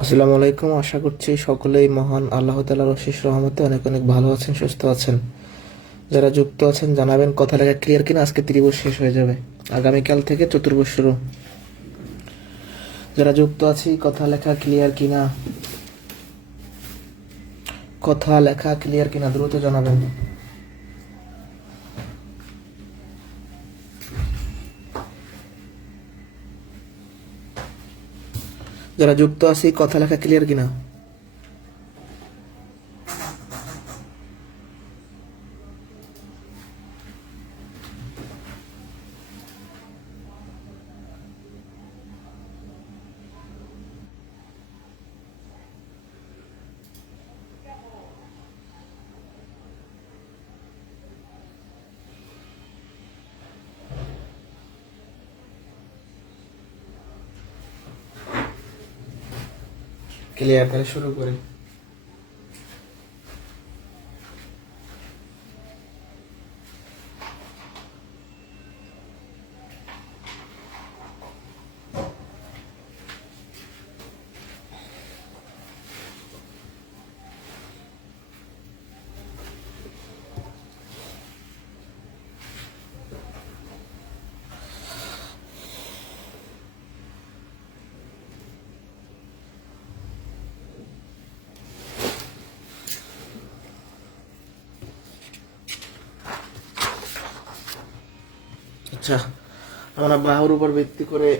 আসসালামু আলাইকুম। আশা করছি সকলেই মহান আল্লাহ তাআলার অশেষ রহমতে অনেক অনেক ভালো আছেন, সুস্থ আছেন। যারা যুক্ত আছেন জানাবেন কথা লেখা ক্লিয়ার কিনা। আজকে ত্রিভুজ শেষ হয়ে যাবে, আগামীকাল থেকে চতুর্ভুজ শুরু। যারা যুক্ত আছি কথা লেখা ক্লিয়ার কিনা, কথা লেখা ক্লিয়ার কিনা দ্রুত জানাবেন। যারা যুক্ত আছি কথা লেখা ক্লিয়ার কিনা। ক্লিয়ার, তাহলে শুরু করি। আচ্ছা, আমরা বাহুর উপর ভিত্তি করে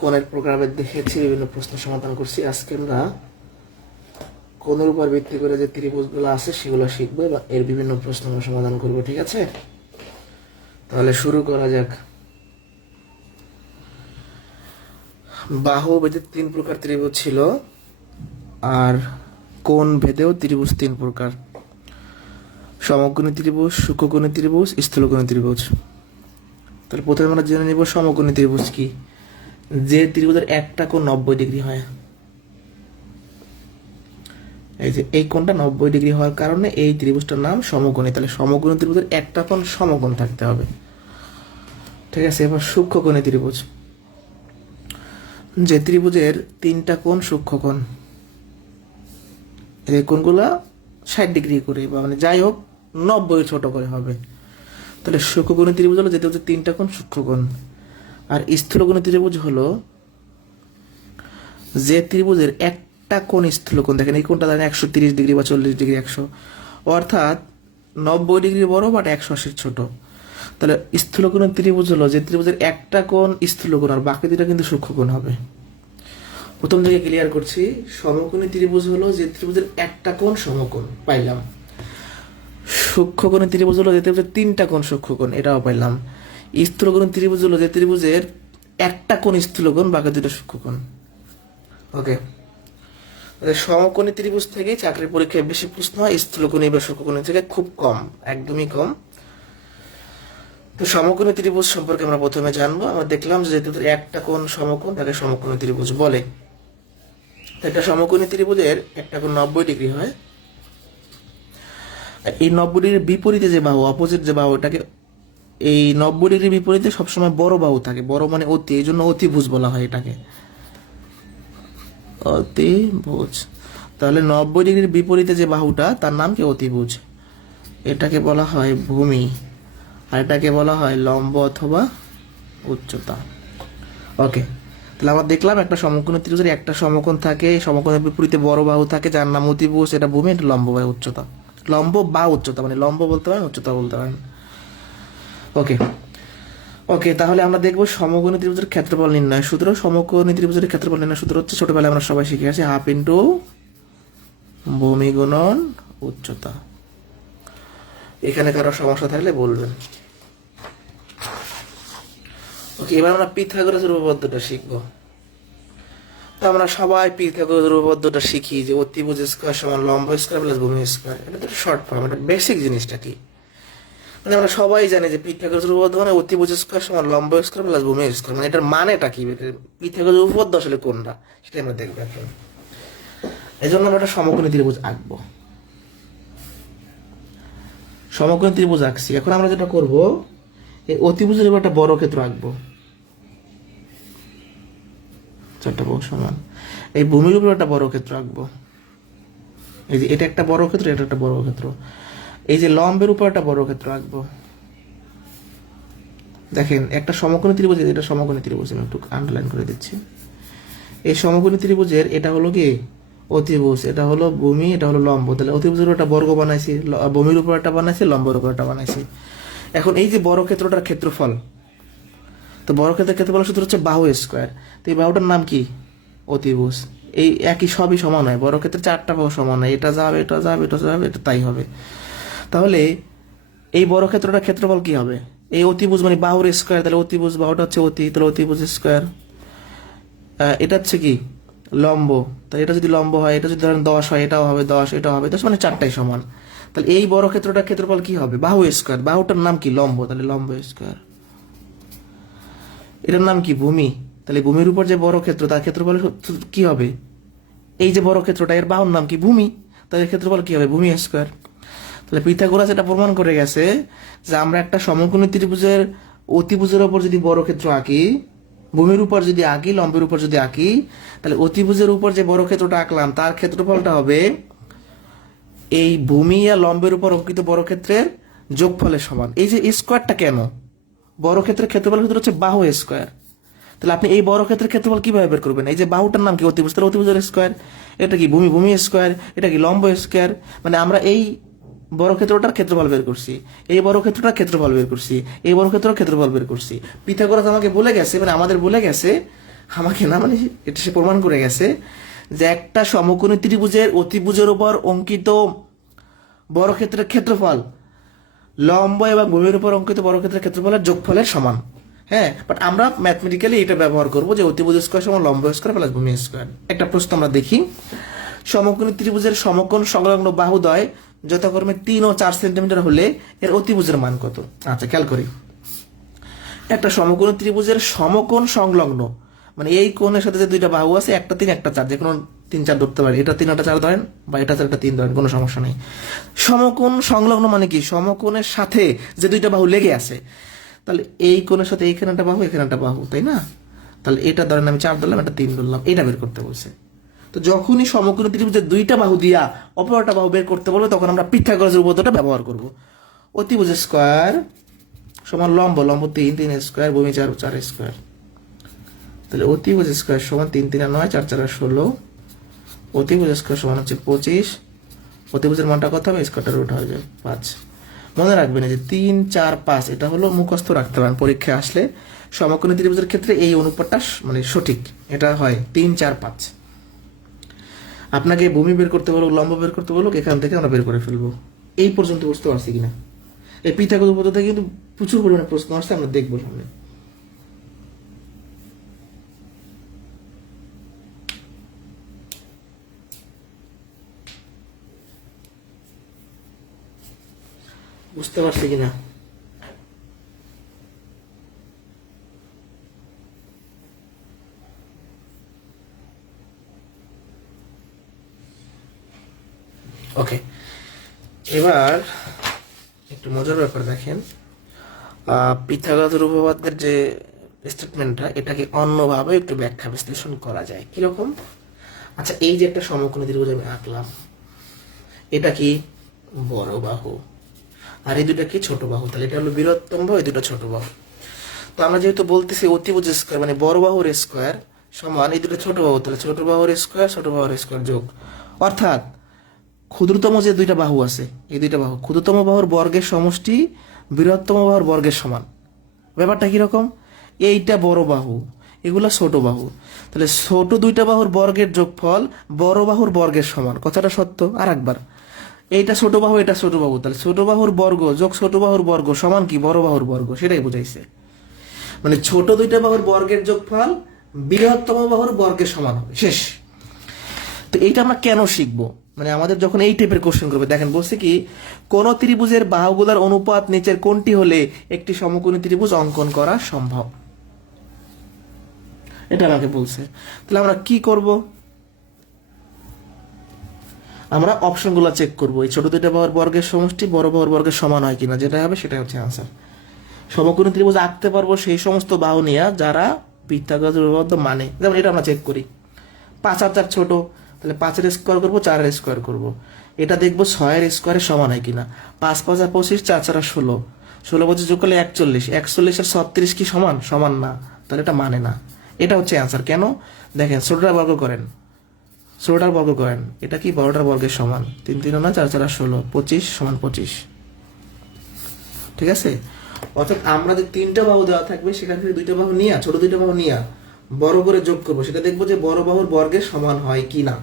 কোণের প্রকারভেদ দেখেছি, বিভিন্ন প্রশ্ন সমাধান করছি। আজকে আমরা কোণের উপর ভিত্তি করে যে ত্রিভুজগুলো আছে সেগুলো শিখবো এবং এর বিভিন্ন প্রশ্ন আমরা সমাধান করবো। ঠিক আছে, তাহলে শুরু করা যাক। বাহু ভেদে 3 প্রকার ত্রিভুজ ছিল, আর কোণ ভেদেও ত্রিভুজ 3 প্রকার: সমকোণী ত্রিভুজ, সূক্ষ্মকোণী ত্রিভুজ, স্থূলকোণী ত্রিভুজ। তাহলে প্রথমে আমরা জেনে নিব সমকোণী ত্রিভুজ কি। যে ত্রিভুজের একটা কোণ 90 ডিগ্রি হয়, এই যে এই কোণটা 90 ডিগ্রি হওয়ার কারণে এই ত্রিভুজটার নাম সমকোণী। তাহলে সমকোণী ত্রিভুজের একটা কোণ সমকোণ থাকতে হবে। ঠিক আছে, এবার সূক্ষ্মকোণী ত্রিভুজ। যে ত্রিভুজের 3টা কোণ সূক্ষ্মকোণ, এই কোণগুলা 60 ডিগ্রি করে বা মানে যাই হোক 90 ছোট করে হবে। তাহলে সূক্ষ্মকোণী ত্রিভুজ হলো যে ত্রিভুজের 3টা কোণ সূক্ষ্মকোণ। আর স্থূলকোণী ত্রিভুজ হলো যে ত্রিভুজের একটা কোণ স্থূলকোণ। দেখেন এই কোণটা ধরেন 130 ডিগ্রি বা 40 ডিগ্রি, 100, অর্থাৎ 90 ডিগ্রি বড় বাট 180 ছোট। তাহলে স্থূলকোণী ত্রিভুজ হলো যে ত্রিভুজের একটা কোণ স্থূলকোণ আর বাকি দুটো কিন্তু সূক্ষ্মকোণ হবে। প্রথম থেকে ক্লিয়ার করছি, সমকোণী ত্রিভুজ হলো যে ত্রিভুজের একটা কোণ সমকোণ, পাইলাম। সূক্ষ্মকোণী ত্রিভুজ হলো যে ত্রিভুজের 3টা কোণ সূক্ষ্মকোণ, এটাও পাইলাম। স্থূলকোণী ত্রিভুজ হলো যে ত্রিভুজের একটা কোণ স্থূলকোণ, বাকি দুটো সূক্ষ্মকোণ। ওকে, সমকোণী ত্রিভুজ থেকে চাকরির পরীক্ষায় বেশি প্রশ্ন হয়, স্থূলকোণী বা সূক্ষ্মকোণী থেকে খুব কম, একদমই কম। তো সমকোণী ত্রিভুজ সম্পর্কে আমরা প্রথমে জানবো। আমরা দেখলাম যে একটা কোণ সমকোণ, তাকে সমকোণী ত্রিভুজ বলে। একটা সমকোণী ত্রিভুজের একটা কোণ 90 ডিগ্রি হয়। এই 90 ডিগ্রির বিপরীতে যে বাহু, অপোজিট যে বাহু, এটাকে এই 90 ডিগ্রির বিপরীতে সবসময় বড় বাহু থাকে। বড় মানে অতি, এই জন্য অতিভুজ বলা হয় এটাকে, অতিভুজ। তাহলে 90 ডিগ্রির বিপরীতে যে বাহুটা তার নাম কি? অতিভুজ। এটাকে বলা হয় ভূমি, আর এটাকে বলা হয় লম্ব অথবা উচ্চতা। ওকে, তাহলে আমরা দেখলাম একটা সমকোণী ত্রিভুজের একটা সমকোণ থাকে, সমকোণের বিপরীতে বড় বাহু থাকে যার নাম অতিভুজ। এটা ভূমি, এটা লম্ব বা উচ্চতা। লম্ব বা উচ্চতা মানে লম্ব বলতে পারেন, উচ্চতা বলতে পারেন। ওকে ওকে, তাহলে আমরা দেখবো সমকোণী ত্রিভুজের ক্ষেত্রফল নির্ণয় সূত্র। সমকোণী ত্রিভুজের ক্ষেত্রফল নির্ণয় সূত্র হচ্ছে, ছোটবেলায় আমরা সবাই শিখে আছি, হাফ ইন্টু ভূমি গুণন উচ্চতা। এখানে কারো সমস্যা থাকলে বলবেন। ওকে, এবার আমরা পিথাগোরাসের উপপাদ্যটা শিখবো। তো আমরা সবাই পিথাগোরাসের উপপাদ্যটা শিখি যে অতিভুজ স্কয়ার সমান লম্ব স্কয়ার প্লাস ভূমি স্কয়ার। এটা তো শর্ট ফর্ম, এটা বেসিক জিনিসটা কি মানে আমরা সবাই জানি যে পিথাগোরাসের উপপাদ্য মানে অতিভুজ স্কয়ার সমান লম্ব স্কয়ার প্লাস ভূমি স্কয়ার। মানে এটার মানেটা কি, পিথাগোরাসের উপপাদ্য আসলে কোনটা সেটা আমরা দেখবো এখন। এই জন্য আমরা একটা সমকোণী ত্রিভুজ আঁকবো। সমকোণী ত্রিভুজ আঁকছি, এখন আমরা যেটা করব এই অতিভুজের উপর একটা বড় ক্ষেত্র আঁকবো। চারটা বাহু সমান। এই ভূমির উপর একটা বর্গক্ষেত্র আঁকবো। এই যে এটা একটা বর্গক্ষেত্র, এটা একটা বর্গক্ষেত্র। এই যে লম্বের উপর একটা বর্গক্ষেত্র আঁকবো। দেখেন একটা সমকোণী ত্রিভুজ, এটা সমকোণী ত্রিভুজ, আমি একটু আন্ডারলাইন করে দিচ্ছি। এই সমকোণী ত্রিভুজের এটা হলো কি অতিভুজ, এটা হলো ভূমি, এটা হলো লম্ব। তাহলে অতিভুজের একটা বর্গ বানাইছি, ভূমির উপর একটা বানাইছি, লম্বের উপর একটা বানাইছি। এখন এই যে বর্গক্ষেত্রটার ক্ষেত্রফল, তো বর্গক্ষেত্রের ক্ষেত্রফল সূত্র হচ্ছে বাহু স্কোয়ার। তো এই বাহুটার নাম কি? অতিভুজ। এই একই, সবই সমান হয়, বর্গক্ষেত্রে চারটা বাহু সমান হয়, এটা যাবে, এটা যাবে, এটা যাবে, এটা তাই হবে। তাহলে এই বর্গক্ষেত্রটার ক্ষেত্রফল কি হবে? এই অতিভুজ মানে বাহুর স্কোয়ার, তাহলে অতিভুজ বাহুটা হচ্ছে অতি, তাহলে অতিভুজ স্কোয়ার। এটা হচ্ছে কি লম্ব, তাহলে এটা যদি লম্ব হয়, এটা যদি ধরেন 10 হয়, এটাও হবে 10, এটাও হবে 10, মানে চারটাই সমান। তাহলে এই বর্গক্ষেত্রটার ক্ষেত্রফল কি হবে? বাহু স্কোয়ার, বাহুটার নাম কি? লম্ব, তাহলে লম্ব স্কোয়ার। এটার নাম কি? ভূমি, তাহলে ভূমির উপর যে বর্গক্ষেত্র তার ক্ষেত্রফল কি হবে? এই যে বর্গক্ষেত্রটা, এর বাহুর নাম কি? ভূমি, তাহলে ক্ষেত্রফল কি হবে? ভূমি স্কোয়ার। তাহলে পিথাগোরাস এটা প্রমাণ করে গেছে যে আমরা একটা সমকোণী ত্রিভুজের অতিভুজের উপর যদি বর্গক্ষেত্র আঁকি, ভূমির উপর যদি আঁকি, লম্বের উপর যদি আঁকি, তাহলে অতিভুজের উপর যে বর্গক্ষেত্রটা আঁকলাম তার ক্ষেত্রফলটা হবে এই ভূমি আর লম্বের উপর অঙ্কিত বর্গক্ষেত্রের যোগফলের সমান। এই যে স্কোয়ারটা কেন? বর্গক্ষেত্রের ক্ষেত্রফল সূত্র হচ্ছে বাহু স্কোয়ার। তাহলে আপনি এই বর্গক্ষেত্রের ক্ষেত্রফল কিভাবে বের করবেন? এই যে বাহুটার নাম কি? অতিভুজ, তাহলে অতিভুজের স্কোয়ার। এটা কি? ভূমি, ভূমি স্কোয়ার। এটা কি? লম্ব স্কোয়ার। মানে আমরা এই বর্গক্ষেত্রটার ক্ষেত্রফল বের করছি, এই বর্গক্ষেত্রটার ক্ষেত্রফল বের করছি, এই বর্গক্ষেত্রের ক্ষেত্রফল বের করছি। পিথাগোরাস আমাকে বলে গেছে, মানে আমাদের বলে গেছে, আমাকে না, মানে এটা সে প্রমাণ করে গেছে যে একটা সমকোণী ত্রিভুজের অতিভুজের উপর অঙ্কিত বর্গক্ষেত্রের ক্ষেত্রফল লম্ব এবং ভূমির উপর অঙ্কিত বর্গক্ষেত্রের ক্ষেত্রফলের যোগফলের সমান। হ্যাঁ, বাট আমরা ম্যাথমেটিক্যালি এটা ব্যবহার করবো যে অতিভুজ স্কোয়ার সমান লম্ব স্কোয়ার প্লাস ভূমি স্কোয়ার। একটা প্রশ্ন আমরা দেখি। সমকোণী ত্রিভুজের সমকোণ সংলগ্ন বাহুদ্বয় যথাক্রমে 3 ও 4 সেন্টিমিটার হলে এর অতিভুজের মান কত? আচ্ছা, খেয়াল করি। একটা সমকোণী ত্রিভুজের সমকোণ সংলগ্ন মানে এই কোণের সাথে যে দুইটা বাহু আছে, একটা 3 একটা 4, যে কোনো 3 4 ধরতে পারি, এটা 3 এটা 4 ধরেন, বা এটা 4 এটা 3 ধরেন, কোনো সমস্যা নেই। সমকোণ সংলগ্ন মানে কি? সমকোণের সাথে যে দুইটা বাহু লেগে আছে। তাহলে এই কোণের সাথে এইখানে একটা বাহু, এখানে একটা বাহু, তাই না? তাহলে এটা ধরেন আমি 4 ধরলাম, এটা 3 ধরলাম, এটা বের করতে বলছে। তো যখনই সমকোণী ত্রিভুজের দুইটা বাহু দিয়া অপর একটা বাহু বের করতে বলবে, তখন আমরা পিথাগোরাসের উপপাদ্যটা ব্যবহার করব। অতিভুজ স্কোয়ার সমান লম্ব, লম্ব 3 3 স্কোয়ার, ভূমি 4 4 স্কোয়ার। তাহলে অতিভুজ স্কোয়ার সমান 3 3 9 4 4 16। অতিভুজ স্কোয়ার সমান হচ্ছে 25। অতিভুজের মানটা কত হবে? স্কোয়ারটা রুট হয়ে যাবে 5। মনে রাখবেন যে 3 4 5 এটা হলো মুখস্থ রাখতে পারেন, পরীক্ষায় আসলে সমকোণী ত্রিভুজের ক্ষেত্রে এই অনুপাতটা মানে সঠিক, এটা হয় 3 4 5। আপনাকে ভূমি বের করতে বলুক, লম্ব বের করতে বলুক, এখান থেকে আমরা বের করে ফেলবো। এই পর্যন্ত বুঝতে পারছি কিনা? এই পিথাগোরাস উপপাদ্য থেকে কিন্তু প্রচুর পরিমাণে প্রশ্ন আসছে, আমরা দেখবো সামনে। বুঝতে পারছি কিনা? ওকে, এবার একটু মজার ব্যাপার দেখেন। পিথাগোরাসের উপপাদ্যের যে স্টেটমেন্টটা, এটাকে অন্যভাবে একটু ব্যাখ্যা বিশ্লেষণ করা যায়। কিরকম? আচ্ছা, এই যে একটা সমকোণী ত্রিভুজ আমি আঁকলাম, এটা কি বড় বাহু, আর এই দুটা কি ছোট বাহু। তাহলে এটা হলো বৃহত্তম বাহু, এই দুটো ছোট বাহু। তো আমরা যেহেতু বলতেছি অতিভুজ স্কোয়ার মানে বড় বাহুর স্কোয়ার সমান এই দুটো ছোট বাহু, তাহলে ছোট বাহুর স্কোয়ার ছোট বাহুর স্কোয়ার যোগ, অর্থাৎ ক্ষুদ্রতম যে দুইটা বাহু আছে, এই দুইটা বাহু ক্ষুদ্রতম বাহুর বর্গের সমষ্টি বৃহত্তম বাহুর বর্গের সমান। ব্যাপারটা কিরকম? এইটা বড় বাহু, এগুলা ছোট বাহু, তাহলে ছোট দুইটা বাহুর বর্গের যোগফল বড় বাহুর বর্গের সমান। কথাটা সত্য। আর একবার, এইটা ছোট বাহু, এটা ছোট বাহু, তাহলে ছোট বাহুর বর্গ যোগ ছোট বাহুর বর্গ সমান কি বড় বাহুর বর্গ, সেটাই বুঝাইছে। মানে ছোট দুইটা বাহুর বর্গের যোগফল বৃহত্তম বাহুর বর্গের সমান হবে, শেষ। তো এইটা আমরা কেন শিখবো? মানে আমাদের যখন এই টাইপের কোশ্চেন করবে, দেখেন বলছে কি, কোন ত্রিভুজের বাহুগুলোর অনুপাত নিচের কোনটি হলে একটি সমকোণী ত্রিভুজ অঙ্কন করা সম্ভব, এটা আমাকে বলছে। তাহলে আমরা কি করব? আমরা অপশনগুলো চেক করব, এই ছোট দুইটা বাহুর বর্গের সমষ্টি বড় বাহুর বর্গের সমান হয় কিনা, যেটা হবে সেটা হচ্ছে আনসার। সমকোণী ত্রিভুজ আঁকতে পারবো সেই সমস্ত বাহু নিয়ে যারা পিথাগোরাসের উপপাদ্য মানে, যেমন এটা আমরা চেক করি, 5 আর 4 ছোট, তাহলে 5-এর স্কোয়ার করবো, 4-এর স্কোয়ার করবো, এটা দেখবো 6-এর স্কোয়ারে সমান হয় কিনা। 5 আর 25, 4 ষোলো, 16 যোগ করলে 41, 41 আর 36 কি সমান? সমান না, তাহলে এটা মানে না। এটা হচ্ছে অ্যান্সার। কেন? দেখেন, ষোলোটার বর্গ করেন, এটা কি 12টার বর্গের সমান, 3 3 না, 4 4 16, 25 সমান 25। ঠিক আছে, অর্থাৎ আমরা যে 3টা বাহু দেওয়া থাকবে সেখান থেকে 2টা বাহু নিয়ে, ছোট 2টা বাহু নিয়ে বড় করে যোগ করবো, সেটা দেখবো যে বড় বাহুর বর্গের সমান হয় কি না।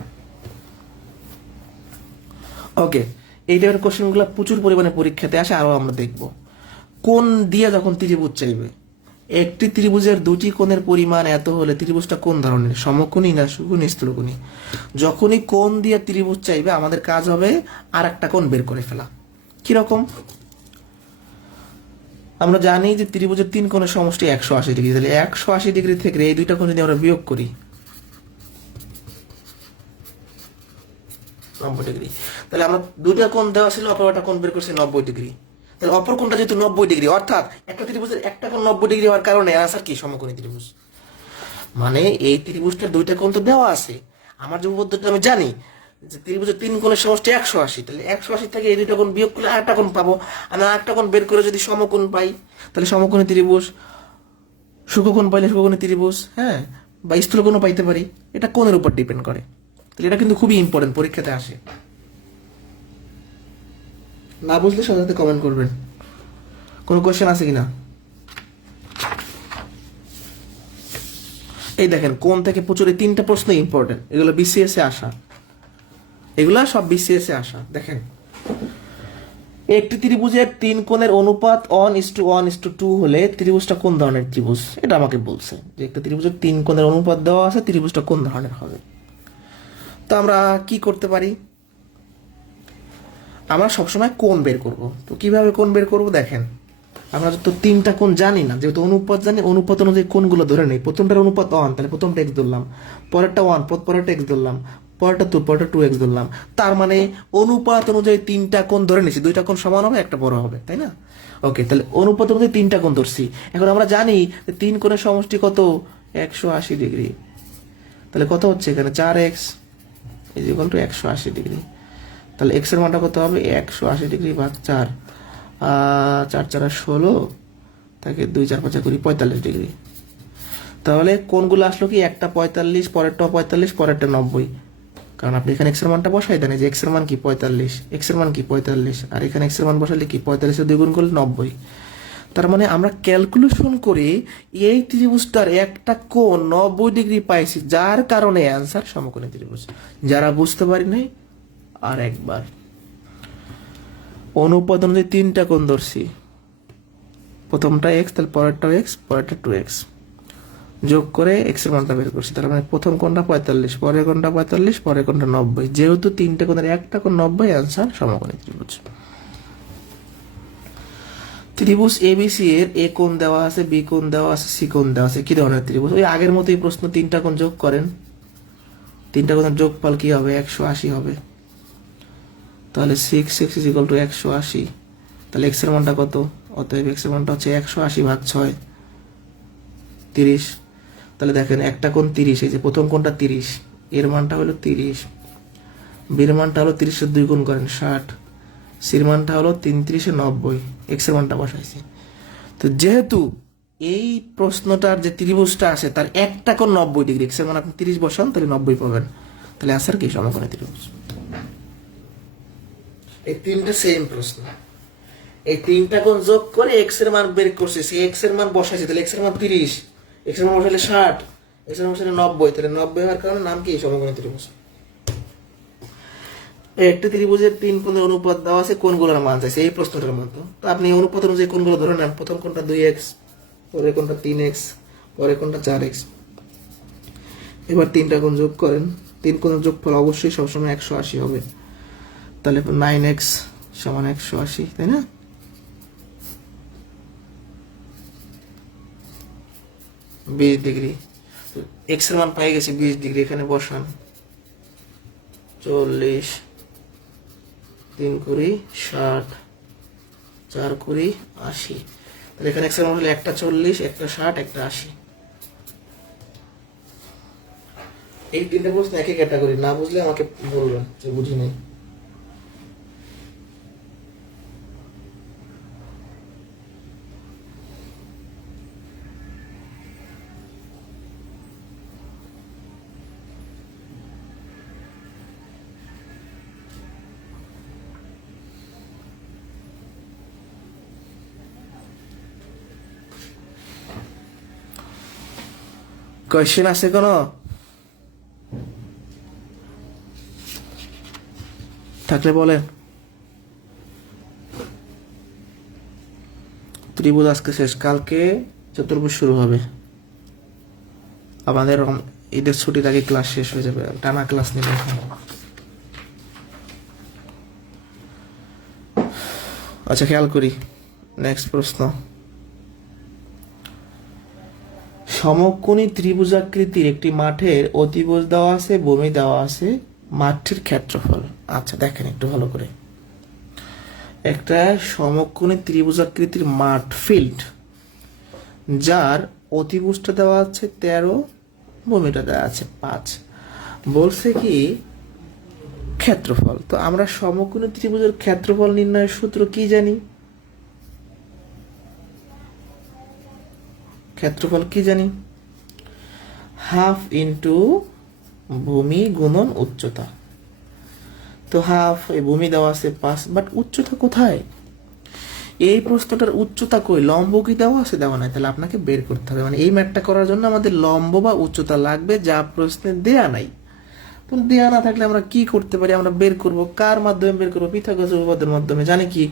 ওকে, এই টাইপের কোশ্চেনগুলো প্রচুর পরিমাণে পরীক্ষাতে আসে, আরো আমরা দেখব। কোণ দিয়ে যখন ত্রিভুজ চাইবে, একটি ত্রিভুজের দুটি কোণের পরিমাণ এত হলে ত্রিভুজটা কোন ধরনের, সমকোণী না সুকোণী স্থূলকোণী। যখনই কোণ দিয়ে ত্রিভুজ চাইবে আমাদের কাজ হবে আর একটা কোণ বের করে ফেলা। কিরকম? আমরা জানি যে ত্রিভুজের 3 কোণের সমষ্টি 180 ডিগ্রি, তাহলে 180 ডিগ্রি থেকে এই দুইটা কোণ যদি আমরা বিয়োগ করি 90 ডিগ্রি, তাহলে আমরা দুইটা কোণ দেওয়া ছিল, অপর একটা কোণ বের করছি 90 ডিগ্রি। তাহলে অপর কোণটা যেহেতু 90 ডিগ্রি, অর্থাৎ একটা ত্রিভুজের একটা কোণ 90 ডিগ্রি হওয়ার কারণে আনসার কি? সমকোণী ত্রিভুজ। মানে এই ত্রিভুজটার দুইটা কোণ তো দেওয়া আছে, আমার যে উপপাদ্যটা আমি জানি যে ত্রিভুজের 3 কোণের সমষ্টি 180, তাহলে 180 থেকে এই দুইটা কোণ বিয়োগ করলে আরেকটা কোণ পাবো, আর আরেকটা কোণ বের করে যদি সমকোণ পাই তাহলে সমকোণী ত্রিভুজ, সুকোণ পাইলে সুকোণী ত্রিভুজ, হ্যাঁ, বা স্থূলকোণও পাইতে পারি। এটা কোণের উপর ডিপেন্ড করে। তাহলে এটা কিন্তু খুবই ইম্পর্টেন্ট, পরীক্ষাতে আসে। না বুঝলে সাথে কমেন্ট করবেন। কোনো কোশ্চেন আছে কিনা? এই দেখেন, কোণ থেকে প্রচুর, এই 3টা প্রশ্ন ইম্পর্টেন্ট, এগুলো বিসিএস এ আসা, এগুলা সব বিসিএস এ আসা। দেখেন, একটি ত্রিভুজের 3 কোণের অনুপাত 1:1:2 হলে ত্রিভুজটা কোন ধরনের ত্রিভুজ, এটা আমাকে বলছে যে একটা ত্রিভুজের 3 কোণের অনুপাত দেওয়া আছে, ত্রিভুজটা কোন ধরনের হবে। তো আমরা কি করতে পারি? আমরা সবসময় কোণ বের করব। তো কিভাবে কোণ বের করব? দেখেন, আমরা তো 3টা কোণ জানি না, যেহেতু অনুপাত জানি, অনুপাত অনুযায়ী কোণগুলো ধরে নেই। প্রথমটার অনুপাত 1, তাহলে প্রথমটা x ধরলাম, পরেরটা 1, পরেরটা x ধরলাম, পরেরটা 2, পরেরটা 2x ধরলাম। তার মানে অনুপাত অনুযায়ী 3টা কোণ ধরে নিছি, 2টা কোণ সমান হবে, একটা বড় হবে, তাই না? ওকে, তাহলে অনুপাত অনুযায়ী 3টা কোণ ধরছি। এখন আমরা জানি যে 3 কোণের সমষ্টি কত? 180 ডিগ্রি। তাহলে কত হচ্ছে এখানে? 4x = 180 degree. তাহলে x এর মানটা কত হবে? 180 ডিগ্রি ভাগ 4, 4 4 16, তাকে 2 4 5 করি 45 ডিগ্রি। তাহলে কোনগুলো আসলো কি? একটা 45, পরেরটাও 45, পরেরটা 90, কারণ আপনি এখানে x এর মানটা বসাই দেন, যে x এর মান কি? 45, x এর মান কি? 45, আর এখানে x এর মান বসালে কি? 45 এর 2 গুণ করলে 90। তার মানে আমরা ক্যালকুলেশন করে এই ত্রিভুজটার একটা কোণ 90 ডিগ্রি পাইছি, যার কারণে অ্যান্সার সমকোণী ত্রিভুজ। যারা বুঝতে পারি নাই, আর একবার, অনুপাত অনুযায়ী 3টা কোণ ধরছি, প্রথমটা x, তাহলে পরেরটাও x, পরেরটা 2x, যোগ করে x এর মানটা বের করছি। তার মানে প্রথম কোণটা 45, পরের কোণটা 45, পরের কোণটা 90। যেহেতু 3টে কোণের একটা কোণ 90, অ্যান্সার সমকোণী ত্রিভুজ। ত্রিভুজ এবিসি এর এ কোণ দেওয়া আছে, বি কোণ দেওয়া আছে, সি কোণ দেওয়া আছে। কি ধরনের ত্রিভুজ? ওই আগের মতোই প্রশ্ন, 3টা কোণ যোগ করেন, 3টা কোণের যোগফল কি হবে? 180 হবে। তাহলে 6x = 180। তাহলে x এর মানটা কত? অতএব x এর মানটা হচ্ছে 180 ভাগ 6, 30। তাহলে দেখেন, একটা কোণ 30, এই যে প্রথম কোণটা 30, এর মানটা হলো 30, বির মানটা হলো 30 এর 2 গুণ করেন 60, সির মানটা হলো 3 3 90, x এর মানটা বসাইছি। তো যেহেতু এই প্রশ্নটার যে ত্রিভুজটা আছে তার একটা কোণ 90 ডিগ্রি, x এর মান আপনি 30 বসান, তাহলে 90 পাবেন। তাহলে আনসার কি? সমকোণী ত্রিভুজ। এই 3টা সেম প্রশ্ন, এই 3টা কোণ যোগ করে x এর মান বের করছে, সেই x এর মান বসাইছে, তাহলে x এর মান 30, x এর মান বসাইলে 60, x এর মান বসাইলে 90, তাহলে 90 হওয়ার কারণে নাম কি? সমকোণী ত্রিভুজ। একটা ত্রিভুজের 3 কোণের অনুপাত দেওয়া আছে, কোণগুলোর মান চাইছে এই প্রশ্নটার মতো। তো আপনি অনুপাত অনুযায়ী কোণগুলো ধরে নেন, প্রথম কোণটা 2x, পরের কোণটা 3x, পরের কোণটা 4x। এবার 3টা কোণ যোগ করেন, 3 কোণের যোগফল অবশ্যই সবসময় 180 হবে। তাহলে 9x = 180, তাই না? বিশ ডিগ্রি, x এর মান পাই গেছে 20 ডিগ্রি, এখানে বসান 40, 3 কুড়ি 60, 4 কুড়ি 80। তাহলে এখানে x এর মান হলো একটা 40, একটা 60, একটা 80। এই তিনটা প্রশ্ন একই ক্যাটাগরি, না বুঝলে আমাকে বলবেন যে বুঝি নাই। কোয়েশ্চেন আছে কোনো? থাকলে বলেন। ত্রিভুজ আজকে শেষ, কালকে চতুর্ভুজ শুরু হবে। আমাদের ঈদের ছুটির আগে ক্লাস শেষ হয়ে যাবে, টানা ক্লাস নেবে এখন। আচ্ছা খেয়াল করি, নেক্সট প্রশ্ন। সমকোণী ত্রিভুজাকৃতির একটি মাঠের অতিভুজ দেওয়া আছে, ভূমি দেওয়া আছে, মাঠটির ক্ষেত্রফল। আচ্ছা দেখেন একটু ভালো করে, একটা সমকোণী ত্রিভুজাকৃতির মাঠ, ফিল্ড, যার অতিভুজটা দেওয়া আছে 13, ভূমিটা দেওয়া আছে 5, বলছে কি ক্ষেত্রফল। তো আমরা সমকোণী ত্রিভুজের ক্ষেত্রফল নির্ণয়ের সূত্র কি জানি? ক্ষেত্রফল কি জানি? হাফ ইন্টু ভূমি গুণন উচ্চতা। তো হাফ, এই ভূমি দেওয়া আছে 5, বাট উচ্চতা কোথায়? এই প্রশ্নটার উচ্চতা কই? লম্ব কি দেওয়া আছে? দেওয়া নাই। তাহলে আপনাকে বের করতে হবে, মানে এই ম্যাথটা করার জন্য আমাদের লম্ব বা উচ্চতা লাগবে, যা প্রশ্নে দেয়া নাই। তো দেয়া না থাকলে আমরা কি করতে পারি? আমরা বের করব কার মাধ্যমে বের করবো? পিথাগোরাস উপপাদ্যের মাধ্যমে। জানি কি?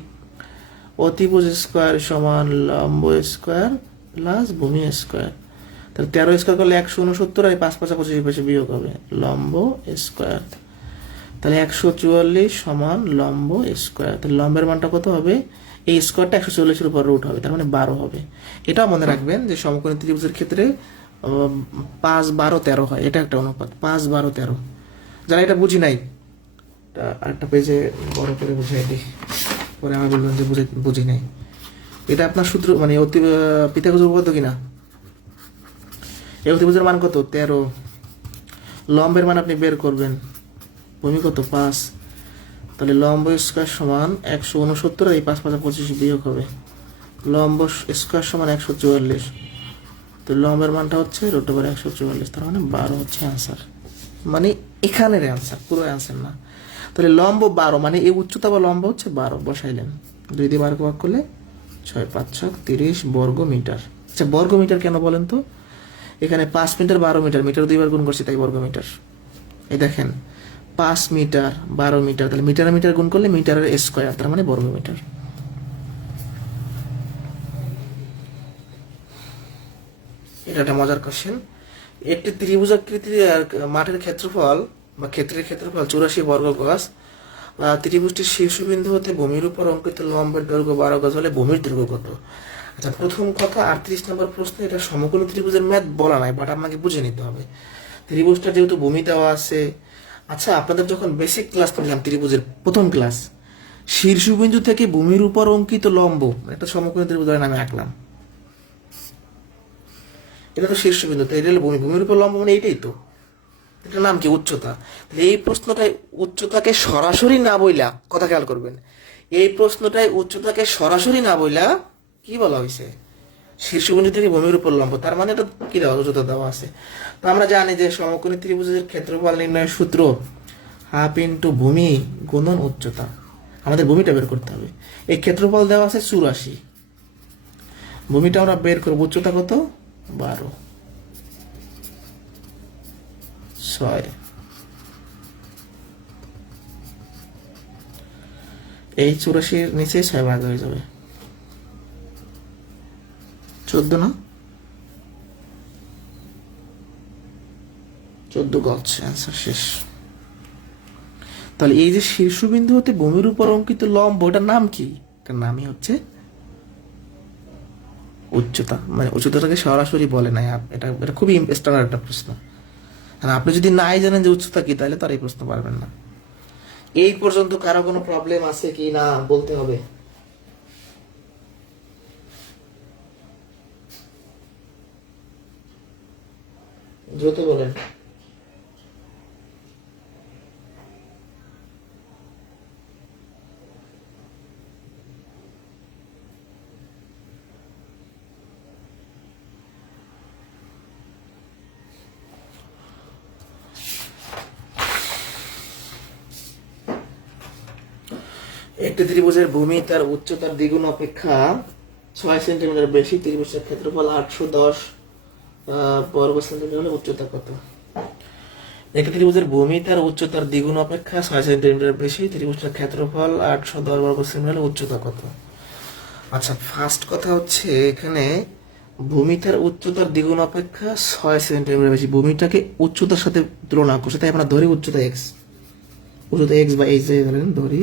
অতিভুজ স্কোয়ার সমান লম্ব স্কোয়ার প্লাস ভূমি স্কোয়ার। তাহলে 13 স্কোয়ার করলে 169, আর 5 5 25 পাশে বিয়োগ হবে, লম্ব স্কোয়ার। তাহলে 144 সমান লম্ব স্কোয়ার। তাহলে লম্বের মানটা কত হবে? এই স্কোয়ারটা 144-এর উপর রুট হবে, তার মানে 12 হবে। এটাও মনে রাখবেন যে সমকোণী ত্রিভুজের ক্ষেত্রে 5 12 13 হয়, এটা একটা অনুপাত, 5 12 13। যারা এটা বুঝি নাই, আরেকটা পেজে বড় করে বুঝাই দিই, পরে আমি বলবেন যে বুঝি নাই। এটা আপনার সূত্র, মানে পিথাগোরাস উপপাদ্য কিনা। এই অতিভুজের মান কত? 13। লম্বের মান আপনি বের করবেন, ভূমি কত? 5। তাহলে লম্ব স্কোয়ার সমান 169, আর এই 5 5 25 বিয়োগ হবে, লম্ব স্কোয়ার সমান 144। তো লম্বের মানটা হচ্ছে √144, তার মানে 12 হচ্ছে অ্যান্সার। মানে এখানের অ্যান্সার, পুরো অ্যান্সার না। তাহলে লম্ব 12, মানে এই উচ্চতা বা লম্ব হচ্ছে 12, বসাইলেন। 2 দিয়ে 12 ভাগ করলে 6 5 6 30 বর্গ মিটার। আচ্ছা বর্গ মিটার কেন বলেন তো? এখানে 5 মিটার 12 মিটার, মিটার 2 বার গুণ করছি তাই বর্গ মিটার। এই দেখেন 5 মিটার 12 মিটার, তাহলে মিটার মিটার গুণ করলে মিটারের স্কোয়ার, তার মানে বর্গ মিটার। এটা একটা মজার কোশ্চেন। একটি ত্রিভুজাকৃতির মাঠের ক্ষেত্রফল বা ক্ষেত্রের ক্ষেত্রফল 84 বর্গ গজ। ত্রিভুজটির শীর্ষবিন্দু হতে ভূমির উপর অঙ্কিত লম্বের দৈর্ঘ্য 12 গজ হলে ভূমির দৈর্ঘ্য কত? আচ্ছা প্রথম কথা, 38 নম্বর প্রশ্ন, এটা সমকোণী ত্রিভুজের ম্যাথ বলা নাই, বাট আপনাকে বুঝে নিতে হবে। ত্রিভুজটা যেহেতু ভূমি দেওয়া আছে। আচ্ছা আপনাদের যখন বেসিক ক্লাস নিলাম ত্রিভুজের প্রথম ক্লাস, শীর্ষবিন্দু থেকে ভূমির উপর অঙ্কিত লম্ব একটা সমকোণী ত্রিভুজের নামে আঁকলাম, এটা তো শীর্ষবিন্দু, তো এটা হলো ভূমি, ভূমির উপর লম্ব মানে এইটাই তো। এটার নাম কি? উচ্চতা। এই প্রশ্নটাই উচ্চতাকে সরাসরি না বইলা, কথা খেয়াল করবেন, এই প্রশ্নটাই উচ্চতাকে সরাসরি না বইলা কি বলা হয়েছে? শীর্ষবিন্দু থেকে ভূমির উপর লম্ব, তার মানে এটা কি দেওয়া? উচ্চতা দেওয়া আছে। তো আমরা জানি যে সমকোণী ত্রিভুজের ক্ষেত্রফল নির্ণয়ের সূত্র হাফ ইন্টু ভূমি গুণন উচ্চতা। আমাদের ভূমিটা বের করতে হবে। এই ক্ষেত্রফল দেওয়া আছে 84, ভূমিটা আমরা বের করবো, উচ্চতা কত? 12 6, এই 84-র নিচে 6 ভাগ হয়ে যাবে, 14 না? 14 গজ, অ্যান্সার শেষ। তাহলে এই যে শীর্ষবিন্দু হতে ভূমির উপর অঙ্কিত লম্ব, এটার নাম কি? এটার নামই হচ্ছে উচ্চতা। মানে উচ্চতাটাকে সরাসরি বলে নাই। এটা এটা খুবই স্ট্যান্ডার্ড একটা প্রশ্ন। আর আপনি যদি নাই জানেন যে উচ্চতা কি, তাহলে তো আর এই প্রশ্ন পারবেন না। এই পর্যন্ত কারো কোনো প্রবলেম আছে কি না বলতে হবে। দ্রুত বলেন। একটি ত্রিভুজের ভূমি তার উচ্চতার দ্বিগুণ অপেক্ষা 6 সেন্টিমিটার বেশি, ত্রিভুজের ক্ষেত্রফল 810 বর্গ সেন্টিমিটার হলে উচ্চতা কত? একটি ত্রিভুজের ভূমি তার উচ্চতার দ্বিগুণ অপেক্ষা 6 সেন্টিমিটার বেশি, ত্রিভুজের ক্ষেত্রফল 810 বর্গ সেন্টিমিটার হলে উচ্চতা কত? আচ্ছা, ফার্স্ট কথা হচ্ছে এখানে ভূমিটার উচ্চতার দ্বিগুণ অপেক্ষা 6 সেন্টিমিটার বেশি। ভূমিটাকে উচ্চতার সাথে তুলনা করছে, তাই আমরা ধরি উচ্চতা এক্স, উচ্চতা এক্স বা এইচ ধরেন, ধরি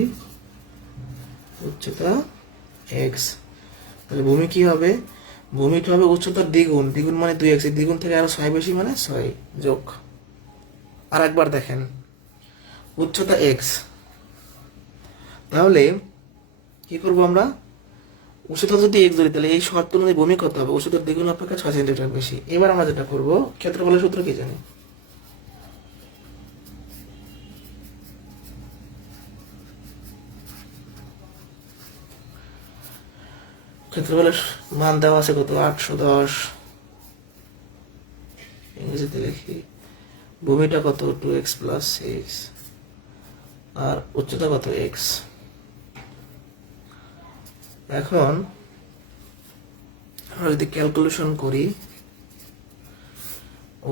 উচ্চতা এক্স। তাহলে ভূমি কি হবে? ভূমিটা হবে উচ্চতার দ্বিগুণ, দ্বিগুণ মানে 2x, দ্বিগুণ থেকে আরো 6 বেশি মানে 6 যোগ। আর একবার দেখেন, উচ্চতা এক্স, তাহলে কি করব আমরা? উচ্চতা যদি এক্স ধরি তাহলে এই শর্ত অনুযায়ী ভূমি কত হবে? উচ্চতার দ্বিগুণ অপেক্ষা 6 সেন্টিমিটার বেশি। এবার আমরা যেটা করব, ক্ষেত্রফলের সূত্র কি জানি? ক্ষেত্রফলের মান দেওয়া আছে কত? 810, ইংরেজিতে লিখি। ভূমিটা কত? 2x + 6, আর উচ্চতা কত? x। এখন আমরা যদি ক্যালকুলেশন করি,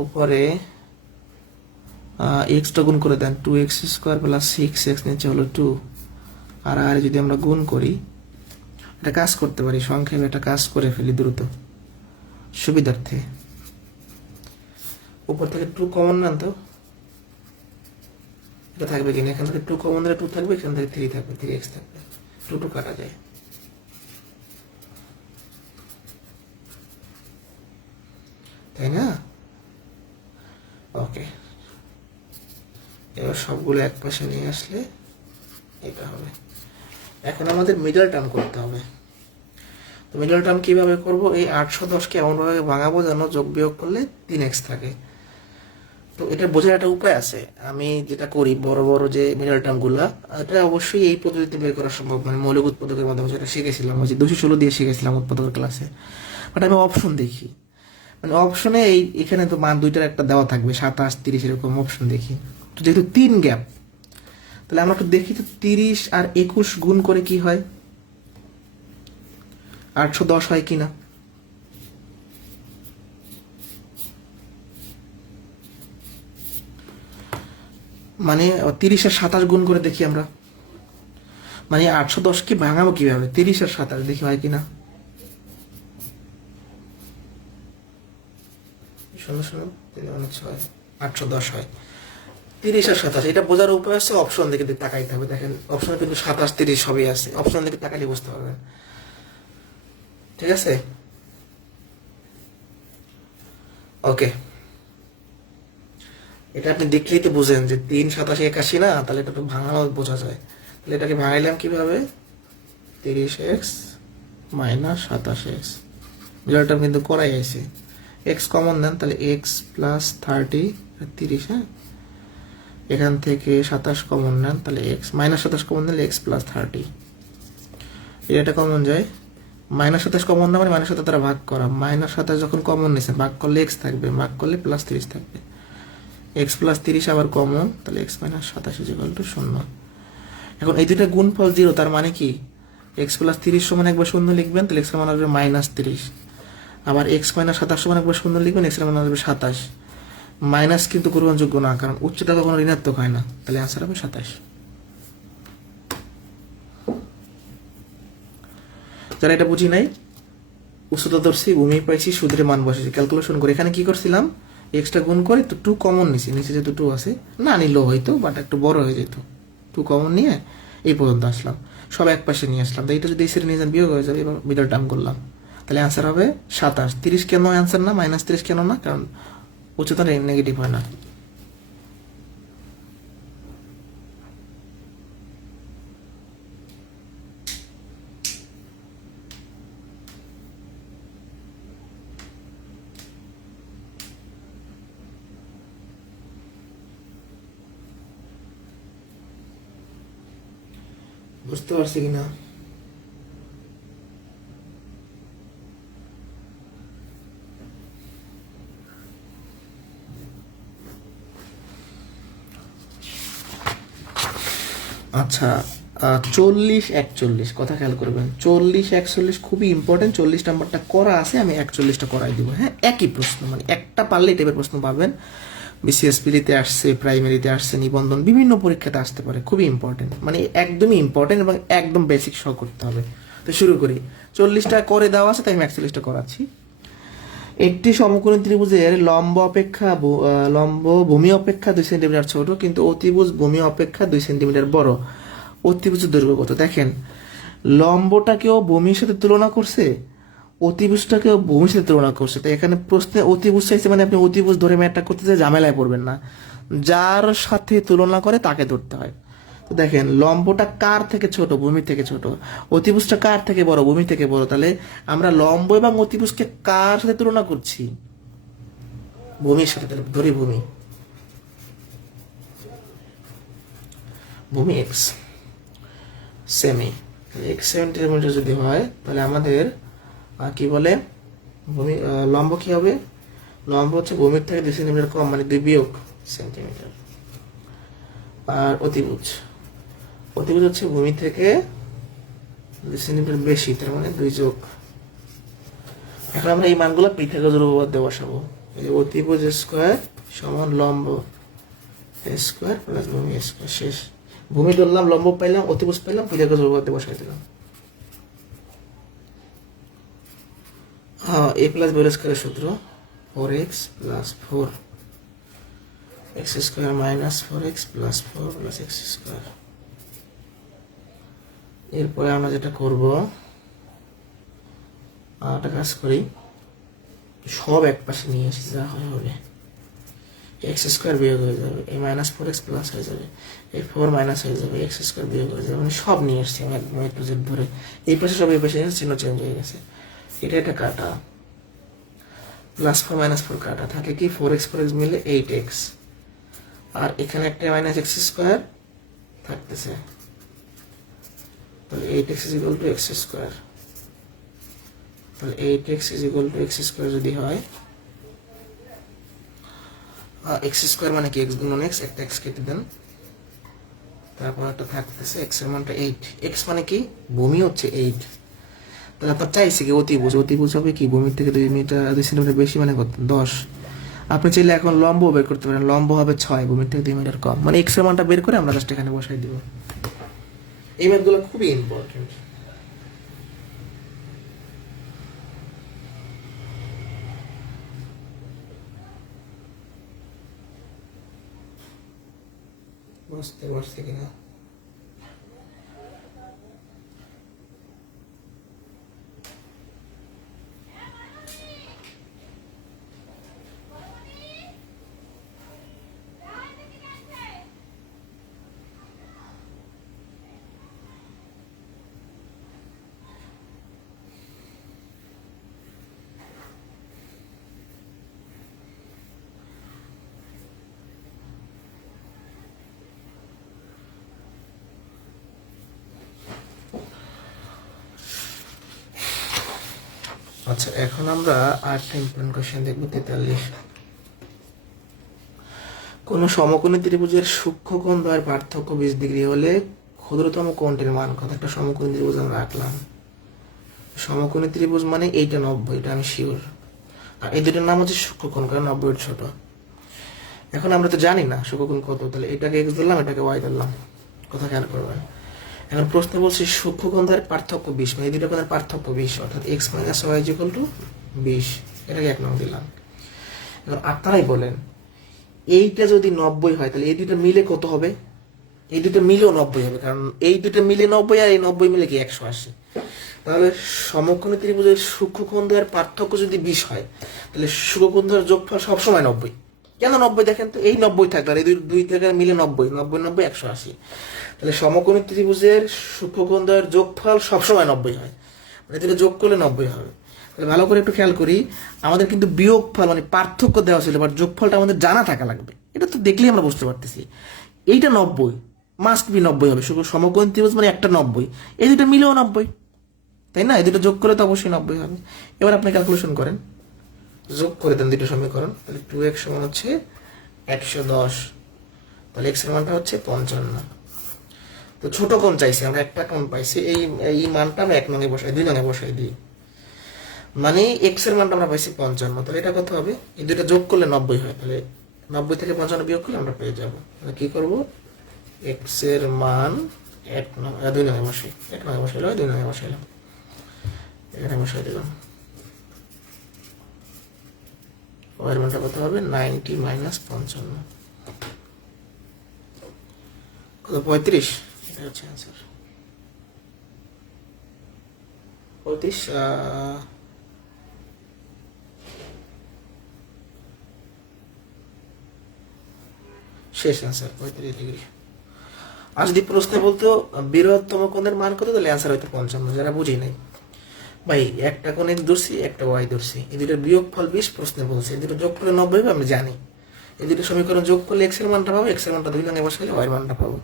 উপরে এক্সটা গুণ করে দেন, 2x² + 6x, নিচে হলো 2, আর যদি আমরা গুণ করি, এটা কাজ করতে পারি সংক্ষেপে, একটা কাজ করে ফেলি দ্রুত সুবিধার্থে। উপর থেকে 2 কমন নেন তো, এটা থাকবে কিনা? এখান থেকে 2 কমন দিলে 2 থাকবে, এখান থেকে 3 থাকবে, 3x থাকবে, 2 কাটা যায়, তাই না? ওকে, এবার সবগুলো এক পাশে নিয়ে আসলে এটা হবে। এখন আমাদের মিডল টার্ম করতে হবে। তো মিডল টার্ম কিভাবে করব? এই 810কে এমনভাবে ভাঙাবো যেন যোগ বিয়োগ করলে 3x থাকে। তো এটা বোঝার একটা উপায় আছে। আমি যেটা করি, বড় বড় যে মিডল টার্মগুলো, এটা অবশ্যই এই পদ্ধতিতে বের করা সম্ভব, মানে মৌলিক উৎপাদকের মাধ্যমে যেটা শিখেছিলাম, ওই যে 216 দিয়ে শিখেছিলাম উৎপাদকের ক্লাসে। বাট আমি অপশন দেখি, মানে অপশনে এখানে তো মান দুইটার একটা দেওয়া থাকবে, 27, 30 এরকম অপশন দেখি। তো যেহেতু 3 গ্যাপ, তাহলে আমরা একটু দেখি তো 30 আর 21 গুণ করে কি হয়, 810 হয় কিনা। মানে 30 আর 27 গুণ করে দেখি আমরা, মানে 810কে ভাঙাবো কিভাবে? 30 আর 27 দেখি হয় কিনা। শোনো শোনো, 6 810 হয়, 30 আর 27, এটা বোঝার উপায় আছে, অপশন দিকে তাকাইতে হবে। দেখেন অপশনে কিন্তু 27, 30 সবই আছে, অপশন দিকে তাকালে বুঝতে পারবেন। ঠিক আছে, ওকে। এটা আপনি দেখলেই তো বুঝেন যে 3, 27, 81 না, তাহলে এটা তো ভাঙানো বোঝা যায়। তাহলে এটাকে ভাঙাইলাম কিভাবে? 30x - 27x, মিডলটা কিন্তু করাই আছে। x কমন দেন, তাহলে x + 30 30, হ্যাঁ। এখান থেকে 27 কমন নেন, তাহলে x -27 কমন দিলে x + 30, এটা কমন যায়। -27 কমন না মানে -27 দ্বারা ভাগ করা, -27 যখন কমন নিয়েছে ভাগ করলে x থাকবে, ভাগ করলে +30 থাকবে, x + 30 আবার কমন, তাহলে x - 27 = 0। এখন এই দুইটা গুণফল 0, তার মানে কি x + 30 সমান একবার 0 লিখবেন, তাহলে x এর মান আসবে -30, আবার x - 27 সমান একবার 0 লিখবেন, x এর মান আসবে 27। মাইনাস কিন্তু গ্রহণযোগ্য না, কারণ উচ্চতা কখনো ঋণাত্মক হয় না, তাহলে আনসার হবে 27। যারা এটা বুঝি নাই, উচ্চতা ধরছি, ভূমি পাইছি, সূত্রে মান বসেছি, ক্যালকুলেশন করে এখানে কি করছিলাম, এক্সট্রা গুণ করে তো 2 কমন নিছি, নিচে যেহেতু 2 আছে, না নিলেও হয়তো, বাট একটু বড় হয়ে যেত, 2 কমন নিয়ে এই পর্যন্ত আসলাম, সব এক পাশে নিয়ে আসলাম। তো এইটা যদি এই সাইডে নিয়ে যান বিয়োগ হয়ে যাবে, এবং মিডল টার্ম করলাম, তাহলে আনসার হবে 27। 30 কেন আনসার না, -30 কেন না? কারণ উচ্চতা নেগেটিভ হয় না। বুঝতে পারছি কিনা? আচ্ছা, 40 41 কথা খেয়াল করবেন, 40 41 খুবই ইম্পর্টেন্ট। 40 নাম্বারটা করা আছে, আমি 41টা করাই দিব। হ্যাঁ, একই প্রশ্ন, মানে একটা পারলে টাইপের প্রশ্ন পাবেন। বিসিএসপিতে আসছে, প্রাইমারিতে আসছে, নিবন্ধন, বিভিন্ন পরীক্ষাতে আসতে পারে। খুবই ইম্পর্টেন্ট, মানে একদমই ইম্পর্টেন্ট এবং একদম বেসিক সহ করতে হবে। তো শুরু করি। 40টা করে দেওয়া আছে, তাই আমি 41টা করাচ্ছি। একটি সমকোণী ত্রিভুজের লম্ব ভূমি অপেক্ষা 2 সেন্টিমিটার ছোট, কিন্তু অতিভুজ ভূমি অপেক্ষা 2 সেন্টিমিটার বড়। অতিভুজের দৈর্ঘ্য কত? দেখেন, লম্বটাকেও ভূমির সাথে তুলনা করছে, অতিভুজটাকেও ভূমির সাথে তুলনা করছে। তো এখানে প্রশ্নে অতিভুজ চাইছে, মানে আপনি অতিভুজ ধরে ম্যাথটা করতে চাই, ঝামেলায় পড়বেন না। যার সাথে তুলনা করে তাকে ধরতে হয়। তো দেখেন, লম্বটা কার থেকে ছোট? ভূমি থেকে ছোট। অতিভুজটা কার থেকে বড়? ভূমি থেকে বড়। তাহলে আমরা লম্ব এবং অতিভুজকে কার সাথে তুলনা করছি? ভূমির সাথে। তাহলে ধরি ভূমি, ভূমি এক্স সেমি, এক্স সেন্টিমিটার যদি হয়, তাহলে আমাদের কি বলে, ভূমি লম্ব কি হবে? লম্ব হচ্ছে ভূমির থেকে 2 সেন্টিমিটার কম, মানে 2 বিয়োগ সেন্টিমিটার। আর অতিভুজ, অতিভুজ হচ্ছে ভূমি থেকে 2 সেন্টিমিটার বেশি, তার মানে 2 যোগ। এখন আমরা এই মানগুলো পিথাগোরাসের উপপাদ্যে বসাবো। এই যে অতিভুজ স্কোয়ার সমান লম্ব স্কোয়ার প্লাস ভূমি স্কোয়ার। শেষ। ভূমি ধরলাম, লম্ব পাইলাম, অতিভুজ পাইলাম, পিথাগোরাসের উপপাদ্যে বসাই দিলাম। হ্যাঁ, a প্লাস b স্কোয়ারের সূত্র 4x plus 4 x square minus 4x plus 4 plus x square. এরপরে আমরা যেটা করব, একটা কাজ করি, সব এক পাশে নিয়ে এসে যা হবে, এক্স স্কোয়ার বিয়োগ হয়ে যাবে, এই মাইনাস 4x প্লাস হয়ে যাবে, এই 4 মাইনাস হয়ে যাবে, এক্স স্কোয়ার বিয়োগ হয়ে যাবে। মানে সব নিয়ে এসছি আমি একদম একটু জেড ধরে। এই পাশে সব এই পাশে চিহ্ন চেঞ্জ হয়ে গেছে। এটা কাটা, প্লাস 4 মাইনাস 4 কাটা, থাকে কি 4x 4x মিলে 8x, আর এখানে একটা মাইনাস এক্স স্কোয়ার থাকতেছে। তাহলে 8x is equal two x square. তাহলে 8x is equal two x square যদি হয়, এক্স স্কোয়ার মানে কি, এক্স গুণন এক্স, একটা এক্স কেটে দেন, তারপর একটা থাকতেছে এক্স এর মানটা 8। এক্স মানে কি, ভূমি হচ্ছে 8। তাহলে আপনার চাইছে কি অতিভুজ, অতিভুজ হবে কি ভূমির থেকে 2 সেন্টিমিটার বেশি, মানে কত? 10। আপনি চাইলে এখন লম্ব বের করতে পারেন, লম্ব হবে 6, ভূমির থেকে 2 মিটার কম, মানে এক্স এর মানটা বের করে আমরা জাস্ট এখানে বসাই দিব। এই ম্যাথগুলো খুবই ইম্পর্টেন্ট। বুঝতে পারছি কিনা? আচ্ছা, এখন আমরা আরেকটা ইম্পর্টেন্ট কোশ্চেন দেখবো, 43। কোন সমকোণী ত্রিভুজের সূক্ষ্মকোণ দ্বয়ের পার্থক্য 20 ডিগ্রি হলে ক্ষুদ্রতম কোণটির মান কত? একটা সমকোণী ত্রিভুজ আমরা রাখলাম। সমকোণী ত্রিভুজ মানে এইটা 90, এটা আমি শিওর। আর এই দুটোর নাম হচ্ছে সূক্ষ্মকোণ, কারণ 90 ছোট। এখন আমরা তো জানি না সূক্ষ্মকোণ কত, তাহলে এটাকে এক্স ধরলাম, এটাকে ওয়াই ধরলাম। কথা খেয়াল করবেন। এখন প্রশ্ন বলছে সূক্ষ্মকোণ দ্বয়ের পার্থক্য 20, মানে এই দুটো কোণের পার্থক্য 20, অর্থাৎ X minus Y is equal to 20। এটাকে 1 নং দিলাম। এখন আপনারাই বলেন, এইটা যদি 90 হয়, তাহলে এই দুটো মিলে কত হবে? এই দুটো মিলেও 90 হবে, কারণ এই দুটো মিলে 90, আর এই 90 মিলে কি 180। তাহলে সমকোণী ত্রিভুজের সূক্ষ্মকোণ দ্বয়ের পার্থক্য যদি 20 হয়, তাহলে সূক্ষ্মকোণ দ্বয়ের যোগফল সবসময় 90। কেন 90? দেখেন তো, এই 90 থাকলে আর এই দুই থেকে মিলে 90, 90 90 180। তাহলে সমকোণী ত্রিভুজের সূক্ষ্মকোণ দ্বয়ের যোগফল সবসময় 90 হয়, মানে এটা যোগ করলে 90 হবে। তাহলে ভালো করে একটু খেয়াল করি, আমাদের কিন্তু বিয়োগফল মানে পার্থক্য দেওয়া ছিল, বাট যোগফলটা আমাদের জানা থাকা লাগবে। এটা তো দেখলেই আমরা বুঝতে পারতেছি, এইটা 90 মাস্ট বি 90 হবে। সমকোণী ত্রিভুজ মানে একটা 90, এই দুটো মিলেও 90, তাই না? এই দুটো যোগ করে তো অবশ্যই 90 হবে। এবার আপনি ক্যালকুলেশন করেন, যোগ করে দেন দুটো সমীকরণ। তাহলে 2x সমান হচ্ছে 110, তাহলে x এর মানটা হচ্ছে 55। তো ছোট কোণ চাইছি, আমরা একটা কোণ পাইছি, এই মানটা আমরা 1 নঙে বসাই, 2 নঙে বসাই দিই, মানে এক্স এর মানটা আমরা পাইছি 55। তাহলে এটা কত হবে, এই দুইটা যোগ করলে 90 হয়, তাহলে 90 থেকে 55 বিয়োগ করলে আমরা পেয়ে যাবো। তাহলে কি করব, এক্স এর মান 2 নঙে বসাই, 1 নঙে বসাইলাম, 2 নঙে বসাইলাম, এখানে বসাই দিলাম। ওয়ার মানটা কত হবে, 90 মাইনাস 55 কত, 35। এটা হচ্ছে অ্যান্সার 35। শেষ অ্যান্সার 35 ডিগ্রি। আর যদি প্রশ্নে বলতো বৃহত্তম কোণের মান কত, তাহলে অ্যান্সার হয়তো 55। যারা বুঝি নাই ভাই, একটা কোণ এক্স ধরছি, একটা ওয়াই ধরছি, এই দুটোর বিয়োগফল 20 প্রশ্নে বলছে, এই দুটো যোগ করে 90 হবে, আমি জানি। এই দুটো সমীকরণ যোগ করলে এক্স এর মানটা পাবো, এক্স এর মানটা 2 নঙে বসাইলে ওয়াই এর মানটা পাবো।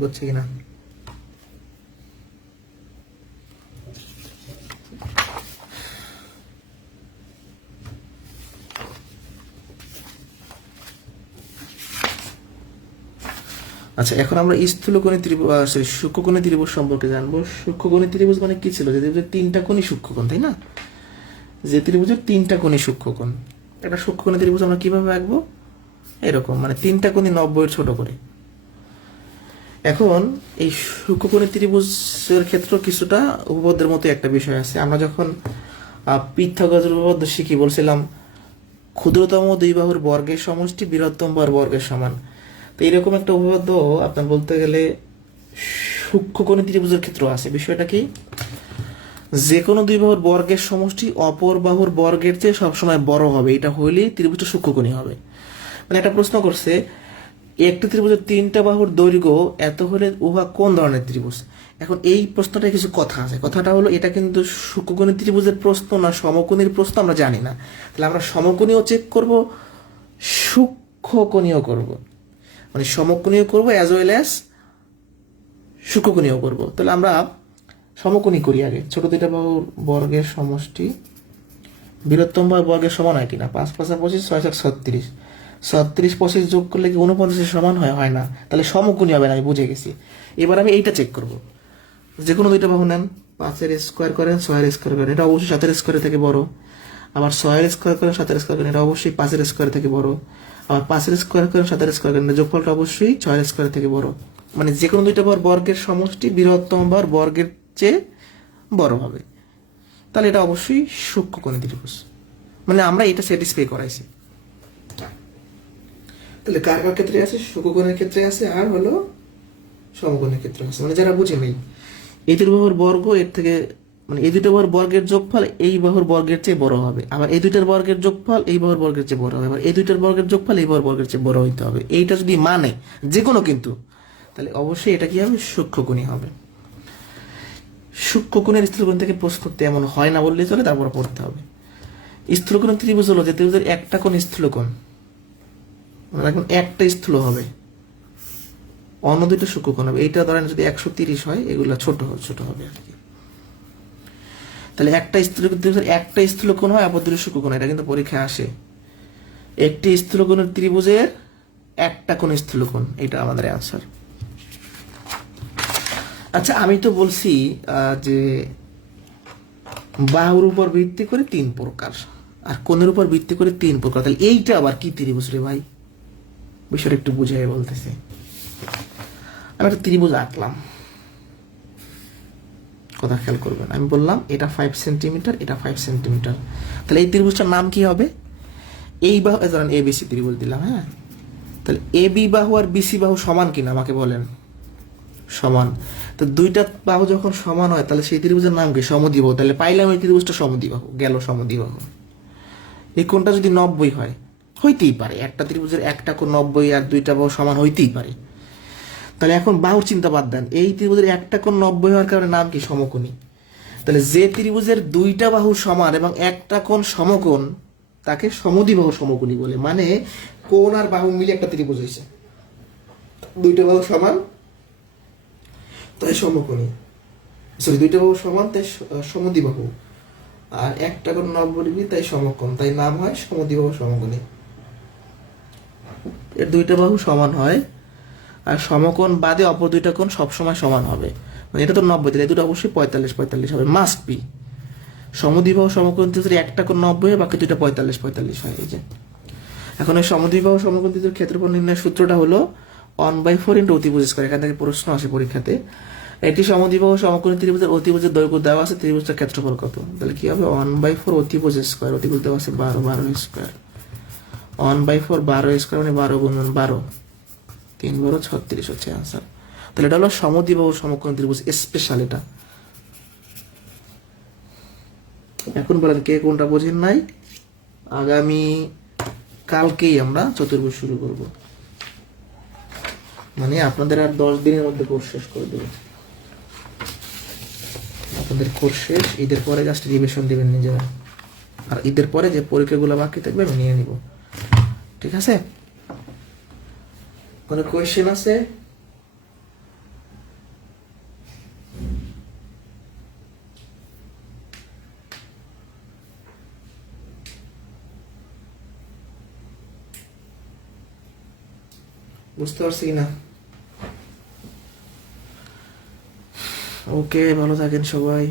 বুঝছি কিনা? আচ্ছা, এখন আমরা স্থূলকোণী ত্রিভুজ, সূক্ষ্মকোণী ত্রিভুজ সম্পর্কে জানবো। সূক্ষ্মকোণী ত্রিভুজ মানে কি ছিল, যে ত্রিভুজের 3টা কোণই সূক্ষ্মকোণ, তাই না? যে ত্রিভুজের 3টা কোণই সূক্ষ্মকোণ, একটা সূক্ষ্মকোণী ত্রিভুজ আমরা কিভাবে আঁকবো, এরকম, মানে 3টা কোণই 90 এর ছোট করে। এখন এই সূক্ষ্মকোণী ত্রিভুজের ক্ষেত্রে কিছুটা উপপাদ্যের মতো একটা বিষয় আছে। আমরা যখন পিথাগোরাসের উপপাদ্য শিখি, বলছিলাম ক্ষুদ্রতম দুই বাহুর বর্গের সমষ্টি বৃহত্তম বাহুর বর্গের সমান। তো এইরকম একটা উপপাদ্য আপনার বলতে গেলে সূক্ষ্মকোণী ত্রিভুজের ক্ষেত্রে আছে। বিষয়টা কি, যে কোনো দুই বাহুর বর্গের সমষ্টি অপর বাহুর বর্গের চেয়ে সবসময় বড় হবে, এটা হইলেই ত্রিভুজটা সূক্ষ্মকোণী হবে। মানে একটা প্রশ্ন করছে, একটি ত্রিভুজের 3টা বাহুর দৈর্ঘ্য এত হলে উহা কোন ধরনের ত্রিভুজ। এখন এই প্রশ্নটা কিছু কথা আছে, কথাটা হলো এটা কিন্তু সূক্ষ্মকোণী ত্রিভুজের প্রশ্ন না সমকোণীর প্রশ্ন আমরা জানি না। তাহলে আমরা সমকোণীও চেক করব, সূক্ষ্মকোণীয় করব, মানে সমকোণীয় করব অ্যাজ ওয়েল অ্যাজ সূক্ষ্মকোণীয় করব। তাহলে আমরা সমকোণী করি আগে। ছোট দুইটা বাহুর বর্গের সমষ্টি বৃহত্তম বাহুর বর্গের সমান হয় কিনা, 5 5 25, 6 6 36, 36 25 যোগ করলে কি 49 সমান হয়, হয় না, তাহলে সমকোণী হবে না, আমি বুঝে গেছি। এবার আমি এইটা চেক করব, যে কোনো দুইটা বাহু নেন, 5 এর স্কোয়ার করেন, 6 এর স্কোয়ার করেন, এটা অবশ্যই 7 এর স্কোয়ার থেকে বড়। আবার 6 এর স্কোয়ার করেন, 7 এর স্কোয়ার করেন, এটা অবশ্যই 5 এর স্কোয়ার থেকে বড়। আবার 5 এর স্কোয়ার করেন, 7 এর স্কোয়ার করেন, যোগফলটা অবশ্যই 6 এর স্কোয়ার থেকে বড়। মানে যে কোনো দুইটা বাহুর বর্গের সমষ্টি বৃহত্তম বাহুর বর্গের চেয়ে বড় হবে, তাহলে এটা অবশ্যই সূক্ষ্মকোণী ত্রিভুজ। মানে আমরা এটা স্যাটিসফাই করাইছি। তাহলে কার কার ক্ষেত্রে আছে, সূক্ষ্মকোণের ক্ষেত্রে আছে, আর হলো সমকোণের ক্ষেত্রে আছে। মানে যারা বুঝে নেই, এই দুটো বাহুর বর্গ এর থেকে, মানে এই দুটো বাহুর বর্গের যোগফল এই বাহুর বর্গের চেয়ে বড় হবে, আবার এই দুইটার বর্গের যোগফল এই বাহুর বর্গের চেয়ে বড় হবে, আবার এই দুইটার বর্গের যোগফল এই বাহুর বর্গের চেয়ে বড় হইতে হবে। এইটা যদি মানে যে কোনো কিন্তু, তাহলে অবশ্যই এটা কি হবে, সূক্ষ্মকোণী হবে। সূক্ষ্মকোণের স্থূলকোণ থেকে প্রশ্ন তেমন হয় না বললেই চলে, তারপর পড়তে হবে। স্থূলকোণ ত্রিভুজ হলো যে ত্রিভুজের একটা কোণ স্থূলকোণ, মানে এখন একটা স্থূল হবে, অন্য দুইটা সূক্ষ্মকোণ হবে। এইটা ধরেন যদি 130 হয়, এগুলো ছোট ছোট হবে আর কি। তাহলে একটা স্থূলকোণ হয়, আবার দুটো সূক্ষ্মকোণ, এটা কিন্তু পরীক্ষায় আসে। একটি স্থূলকোণের ত্রিভুজের একটা কোণ স্থূলকোণ, এটা আমাদের অ্যান্সার। আচ্ছা, আমি তো বলছি যে বাহুর উপর ভিত্তি করে 3 প্রকার, আর কোণের উপর ভিত্তি করে 3 প্রকার। তাহলে এইটা আবার কি ত্রিভুজ রে ভাই, বিষয়টা একটু বুঝাই বলতেছে। আমি একটা ত্রিভুজ আঁকলাম, কথা খেয়াল করবেন। আমি বললাম এটা 5 সেন্টিমিটার, এটা 5 সেন্টিমিটার। তাহলে এই ত্রিভুজটার নাম কি হবে, এই বাহু, ধরেন এবিসি ত্রিভুজ দিলাম, হ্যাঁ। তাহলে এবি বাহু আর বিসি বাহু সমান কিনা আমাকে বলেন, সমান। তো দুইটা বাহু যখন সমান হয়, তাহলে সেই ত্রিভুজের নাম কি, সমদ্বিবাহু। তাহলে পাইলাম এই ত্রিভুজটা সমদ্বিবাহু, গেল সমদ্বিবাহু। এই কোণটা যদি 90 হয়, হইতেই পারে, একটা ত্রিভুজের একটা কোণ 90 আর দুইটা বাহু সমান হইতেই পারে। তাহলে এখন বাহুর চিন্তা বাদ দেন, এই ত্রিভুজের একটা কোণ 90 হওয়ার কারণে নাম কি, সমকোণী। তাহলে যে ত্রিভুজের দুইটা বাহু সমান এবং একটা কোণ সমকোণ, তাকে সমদ্বিবাহু সমকোণী বলে। মানে কোণ আর বাহু মিলে একটা ত্রিভুজ হয়েছে, দুইটা বাহু সমান তাই সমকোণী, সরি দুইটা বাহু সমান তাই সমদ্বিবাহু। আর একটা কোণ 90 ডিগ্রি, তাই সমকোণ, তাই নাম হয় সমদ্বিবাহু সমকোণী। এর দুইটা বাহু সমান হয়, আর সমকোণ বাদে অপর দুইটা কোণ সবসময় সমান হবে। মানে এটা তো 90, তাহলে এই দুটো অবশ্যই 45 হবে, মাস্ট বি। সমদ্বিবাহু সমকোণ ত্রিভুজের একটা কোণ 90 হয়, বাকি দুইটা 45 হয়। এই যে এখন এই সমদ্বিবাহু সমকোণ ত্রিভুজের ক্ষেত্রফল নির্ণয়ের সূত্রটা হলো 1/4 ইন্টু অতিভুজ স্কয়ার। এখান থেকে প্রশ্ন আসে পরীক্ষাতে। একটি সমদ্বিবাহু সমকোণী ত্রিভুজের অতিভুজের দৈর্ঘ্য দেওয়া আছে, ত্রিভুজটার ক্ষেত্রফল কত? তাহলে কি হবে? 1/4 অতিভুজ স্কয়ার, অতিভুজ দেওয়া আছে 12 স্কয়ার, 1/4 12 স্কয়ার মানে 12 গুণন 12, 3 12 36 হচ্ছে আনসার। তাহলে এটা হলো সমদ্বিবাহু সমকোণী ত্রিভুজ স্পেশাল এটা। এখন বলেন কে কোনটা বোঝেন নাই? আগামী কালকেই আমরা চতুর্ভুজ শুরু করব, মানে আপনাদের আর 10 দিনের মধ্যে কোর্স শেষ করে দেব। আপনাদের কোর্স শেষ, ঈদের পরে জাস্ট রিভিশন দিবেন নিজেরা, আর ঈদের পরে যে পরীক্ষাগুলো বাকি থাকবে আমি নিয়ে নিব, ঠিক আছে? কোনো কোয়েশ্চেন আছে? বুঝতে পারছি কিনা? ওকে, ভালো থাকেন সবাই।